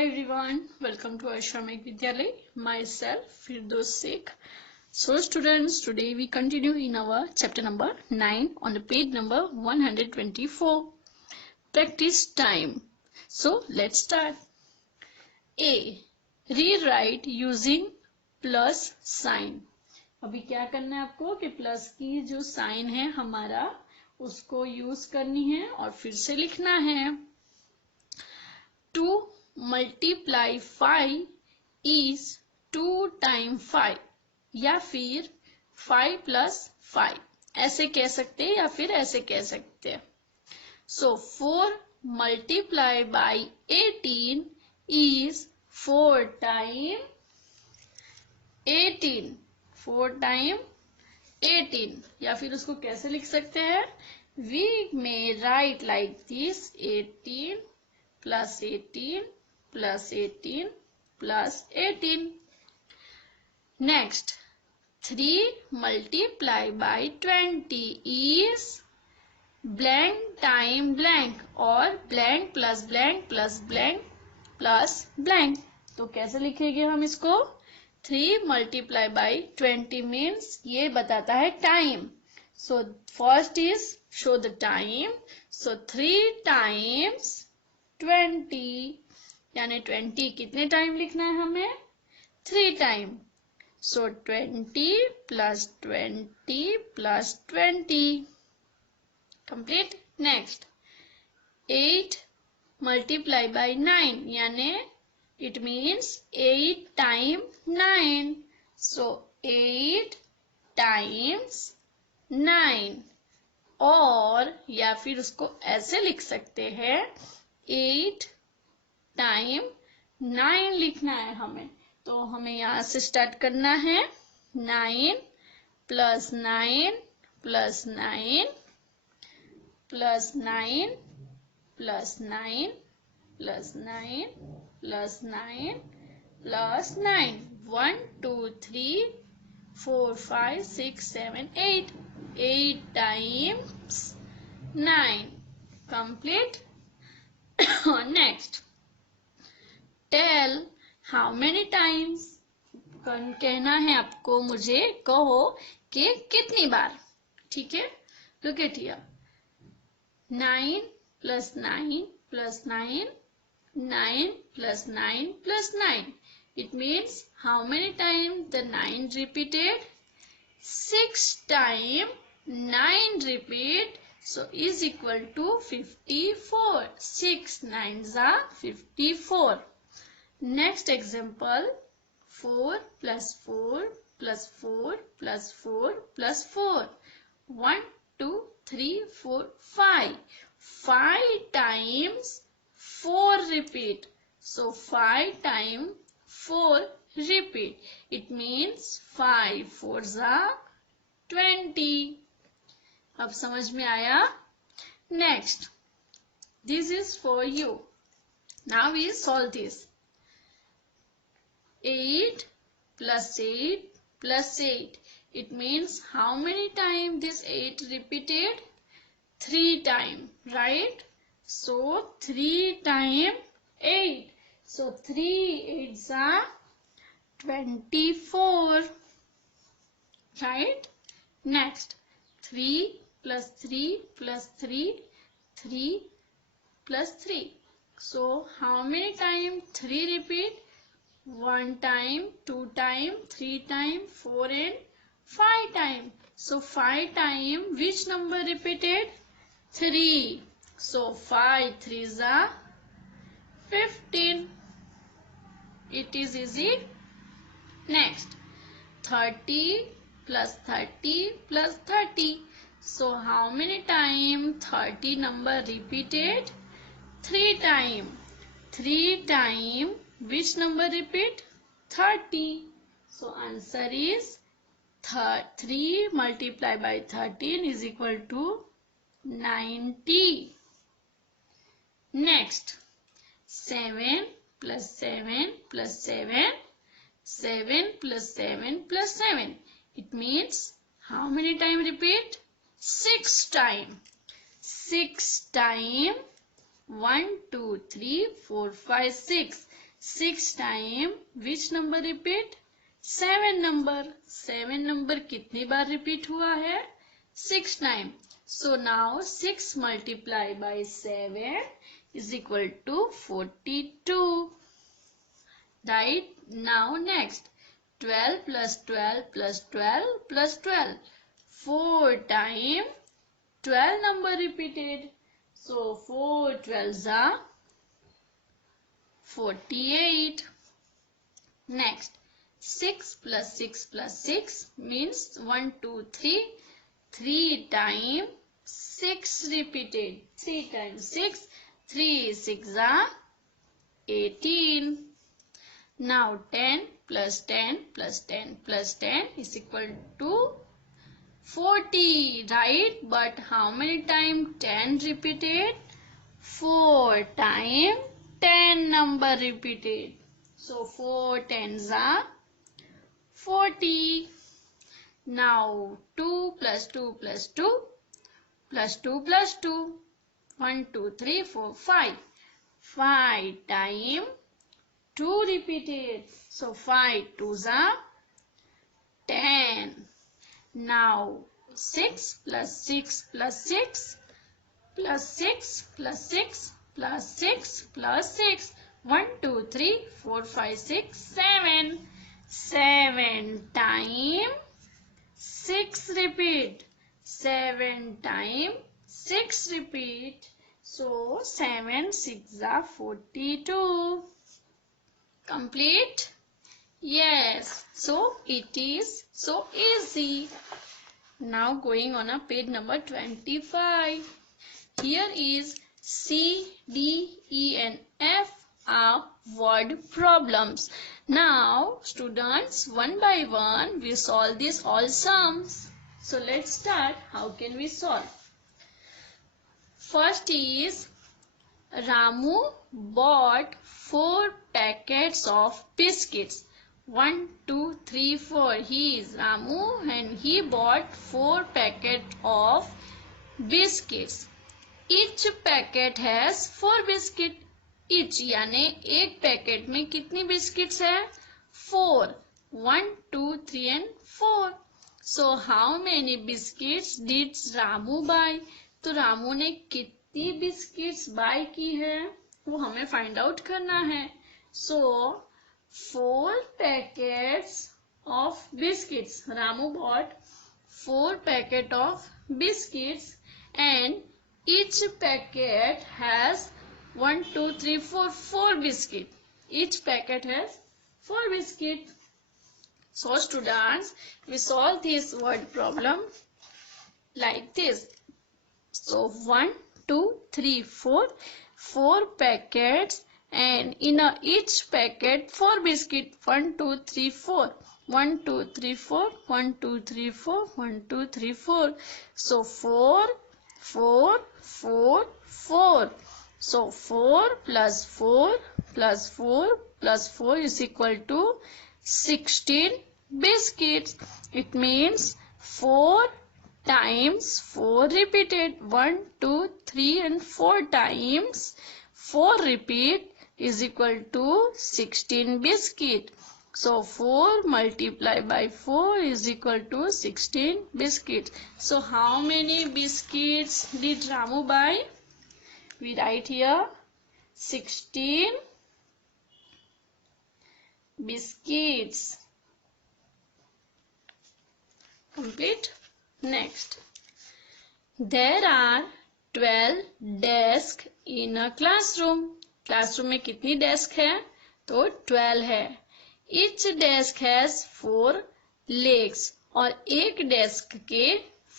Hello everyone, welcome to Ashramik Vidyalay. Myself Firdaus Sheikh. So students, today we continue in our chapter number 9 on the page number 124. Practice time. So let's start. A. Rewrite using plus sign. अभी क्या करना है आपको कि plus की जो sign है हमारा उसको यूज करनी है और फिर से लिखना है. 2 multiply 5 is 2 times 5 या फिर 5 plus 5 ऐसे कह सकते हैं या फिर ऐसे कह सकते हैं. So 4 multiply by 18 is 4 times 18. 4 times 18 या फिर उसको कैसे लिख सकते हैं? We may write like this: 18 plus 18 plus 18 plus 18. Next, 3 multiply by 20 is blank time blank और blank plus blank plus blank plus blank. तो कैसे लिखेंगे हम इसको? 3 multiply by 20 means ये बताता है time. So first is show the time. So 3 times 20 यानी 20 कितने टाइम लिखना है हमें? 3 time. So 20 plus 20 plus 20. Complete. Next, 8 multiply by 9 यानी it means 8 times 9. So 8 times 9 और या फिर उसको ऐसे लिख सकते हैं 8 टाइम 9 लिखना है हमें. तो हमें यहाँ से स्टार्ट करना है. 9 plus 9 plus 9 plus 9 plus 9 plus 9 plus 9 plus 9. 1 2 3 4 5 6 7 8. 8 times 9. Complete. Next, tell how many times. कहना है आपको, मुझे कहो कि कितनी बार. ठीक है, look at here. 9 plus 9 plus 9, 9 plus 9 plus 9. It means how many times the 9 repeated? 6 times 9 repeat. So is equal to 54. 6 9s are 54. Next example, 4 plus 4 plus 4 plus 4 plus 4. 1 2 3 4 5. 5 times 4 repeat. So 5 times 4 repeat. It means 5 4s are 20. अब समझ में आया? Next, this is for you. Now we solve this. 8 plus 8 plus 8. It means how many times this 8 repeated? 3 times, right? So 3 times 8. So 3 8s are 24. Right? Next, 3 plus 3 plus 3, 3 plus 3. So how many times 3 repeat? 1 time, 2 time, 3 time, 4 and 5 time. So 5 time which number repeated? 3. So 5 3s are 15. It is easy. Next, 30 plus 30 plus 30. So how many times 30 number repeated? 3 times. 3 times which number repeat? 30. So answer is 3 multiplied by 13 is equal to 90. Next, 7 plus 7 plus 7. 7 plus 7 plus 7. It means how many times repeat? 6 times. 6 times 1 2 3 4 5 6. 6 time which number repeat? 7 number. 7 number कितनी बार repeat हुआ है? 6 time. So now 6 multiplied by 7 is equal to 42. Right? Now next. 12 plus 12 plus 12 plus 12. 4 times 12 number repeated. So 4 12s are 48. Next. 6 plus 6 plus 6 means 1, 2, 3. 3 times 6 repeated. 3 times 6. 3 6 are 18. Now 10 plus 10 plus 10 plus 10 is equal to 40, right? But how many times 10 repeated? 4 times 10 number repeated. So 4 tens are 40. Now 2 plus 2 plus 2 plus 2 plus 2. 1, 2, 3, 4, 5. 5 times 2 repeated. So 5 2s are 10. Now 6 plus 6 plus 6 plus 6 plus 6 plus 6 plus 6. 1, 2, 3, 4, 5, 6, 7. 7 times 6 repeat. 7 times 6 repeat. So 7 6 are 42. Complete? Yes. So it is so easy. Now going on a page number 25. Here is C, D, E and F are word problems. Now students, one by one we solve these all sums. So let's start. How can we solve? First is Ramu bought 4 packets of biscuits. 1, 2, 3, 4. He is Ramu and he bought 4 packets of biscuits. Each packet has 4 biscuits. Each यानी एक packet में कितनी biscuits है? 4. 1, 2, 3 and 4. So how many biscuits did Ramu buy? तो रामू ने कितनी biscuits bye की है वो हमें फाइंड आउट करना है. So 4 packets of biscuits. Ramu bought 4 packets of biscuits and each packet has 1, 2, 3, 4, 4 biscuits. Each packet has 4 biscuits. So students, we solve this word problem like this. So 1, 2, 3, 4, 4 packets and in each packet 4 biscuit. 1, 2, 3, 4. 1, 2, 3, 4. 1, 2, 3, 4. 1, 2, 3, 4. So 4, 4, 4, 4. So 4 plus 4 plus 4 plus 4 is equal to 16 biscuits. It means 4 times 4 repeated. 1, 2, 3 and 4 times 4 repeat is equal to 16 biscuit. So 4 multiplied by 4 is equal to 16 biscuits. So how many biscuits did Ramu buy? We write here 16 biscuits. Complete. Next. There are 12 desks in a classroom. Classroom में कितनी desk है? तो 12 है. Each desk has 4 legs और एक desk के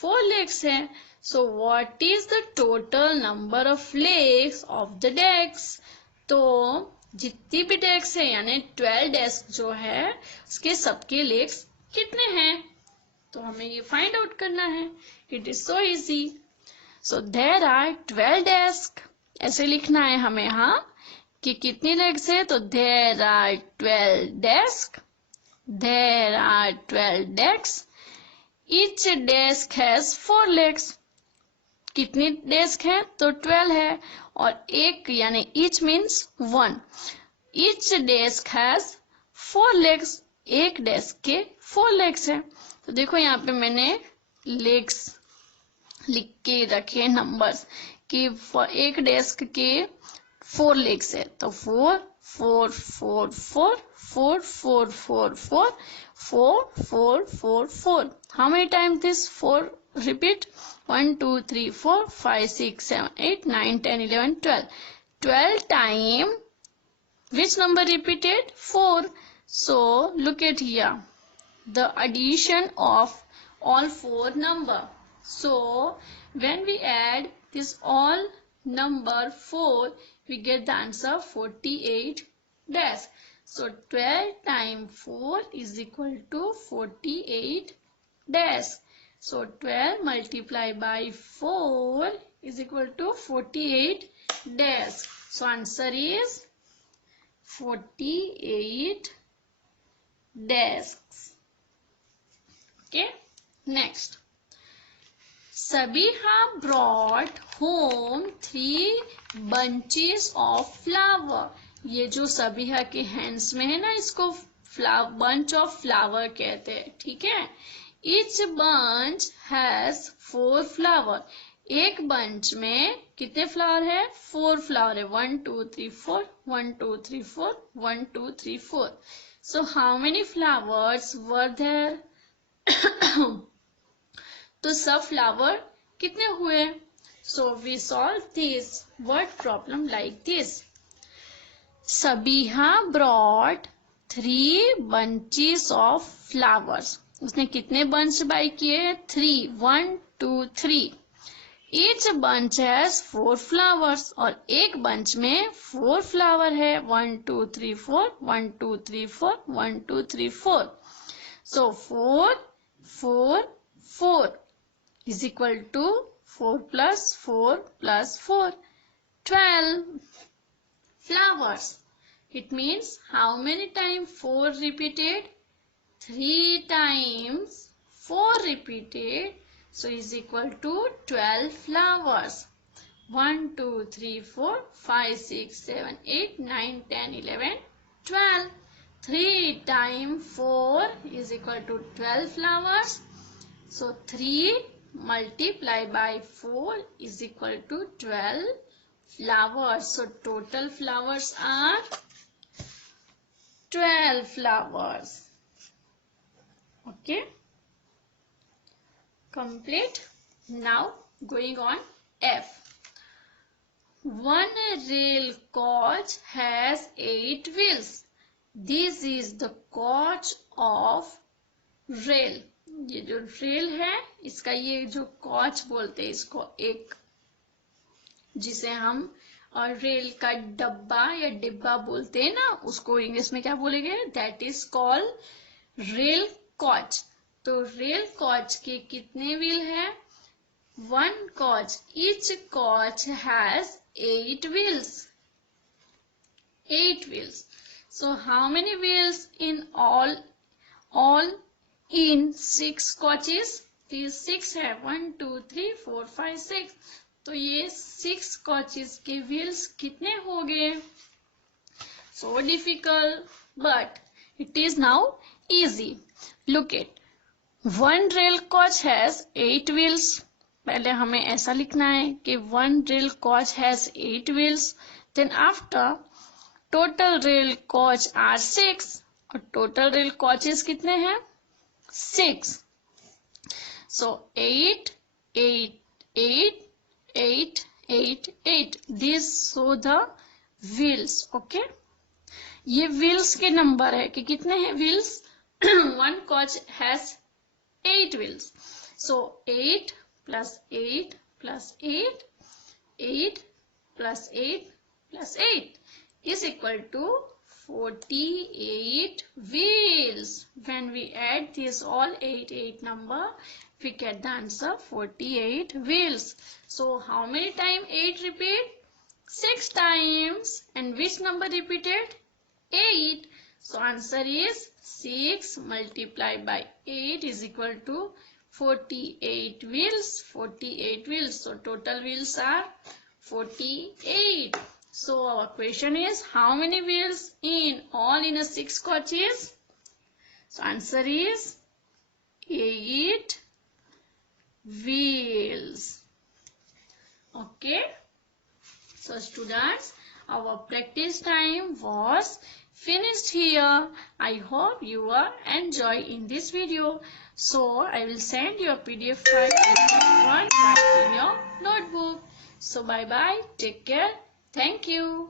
4 legs हैं. So what is the total number of legs of the desks? तो जितनी भी डेस्क है यानी 12 डेस्क जो है उसके सबके लेग्स कितने हैं? तो हमें ये फाइंड आउट करना है. It is so easy. So there are 12 desk. ऐसे लिखना है हमें यहाँ कि कितनी लेग्स है. तो there are 12 desk. There are 12 desk. Each desk has 4 legs. कितनी डेस्क है? तो 12 है और एक यानी each means 1. Each desk has 4 legs. एक डेस्क के 4 legs है. तो देखो यहाँ पे मैंने legs लिख के रखे नंबर्स कि एक डेस्क के 4 legs है. तो 4 4 4 4 4 4 4 4 4 4 4 4. How many times this 4 repeat? 1 2 3 4 5 6 7 8 9 10 11 12. 12 times which number repeated? 4. So look at here, the addition of all 4 number. So when we add this all number 4, we get the answer 48 dash. So 12 times 4 is equal to 48 dash. So 12 multiplied by 4 is equal to 48 dash. So answer is 48 desks. Okay, next. Sabiha brought home 3 bunches of flower. ये जो सबिहा के hands में है ना, इसको bunch of flower कहते हैं. ठीक है. Each bunch has 4 flower. एक बंच में कितने फ्लावर है? 4 फ्लावर है. 1 2 3 4 1 2 3 4 1 2 3 4. So how many flowers were there? तो सब फ्लावर कितने हुए? So we solve this word problem like this. Sabiha brought 3 bunches of flowers. उसने कितने बंच बाय किए? 3. 1 2 3. Each bunch has 4 flowers. और एक बंच में 4 फ्लावर है. 1 2 3 4 1 2 3 4 1 2 3 4. So 4 4 4 is equal to 4 plus 4 plus 4. 12 flowers. It means how many times 4 repeated? 3 times 4 repeated. So is equal to 12 flowers. 1 2 3 4 5 6 7 8 9 10 11 12. 3 times 4 is equal to 12 flowers. So 3 multiplied by 4 is equal to 12 flowers. So total flowers are 12 flowers. Okay. Complete. Now going on F. One rail coach has 8 wheels. This is the coach of rail. ये जो rail है, इसका ये जो coach बोलते हैं इसको, एक जिसे हम रेल का डब्बा या डिब्बा बोलते हैं ना, उसको इंग्लिश में क्या बोलेंगे? That is called rail coach. तो रेल कोच के कितने व्हील है? 1 coach. Each coach has 8 wheels. 8 wheels. So how many wheels in all in 6 coaches? ये 6 है. 1 2 3 4 5 6. तो ये 6 coaches के wheels कितने हो गए? So difficult, but it is now easy. Look at. One rail coach has 8 wheels. पहले हमें ऐसा लिखना है कि one rail coach has 8 wheels. Then after total rail coach are 6. और total rail coaches कितने हैं? 6. So 8 8 8 8 8 8. These show the wheels. Okay. ये wheels के नंबर है कि कितने हैं wheels? One coach has 8 wheels. So 8 plus 8 plus 8, 8 plus 8 plus 8 is equal to 48 wheels. When we add these all 8 number, we get the answer 48 wheels. So how many times 8 repeat? 6 times. And which number repeated? 8. So answer is 6 multiplied by 8 is equal to 48 wheels. 48 wheels. So total wheels are 48. So our question is, how many wheels in all in a 6 coaches? So answer is 8 wheels. Okay. So students, our practice time was finished here. I hope you are enjoying this video. So I will send you a PDF file and one right in your notebook. So bye bye. Take care. Thank you.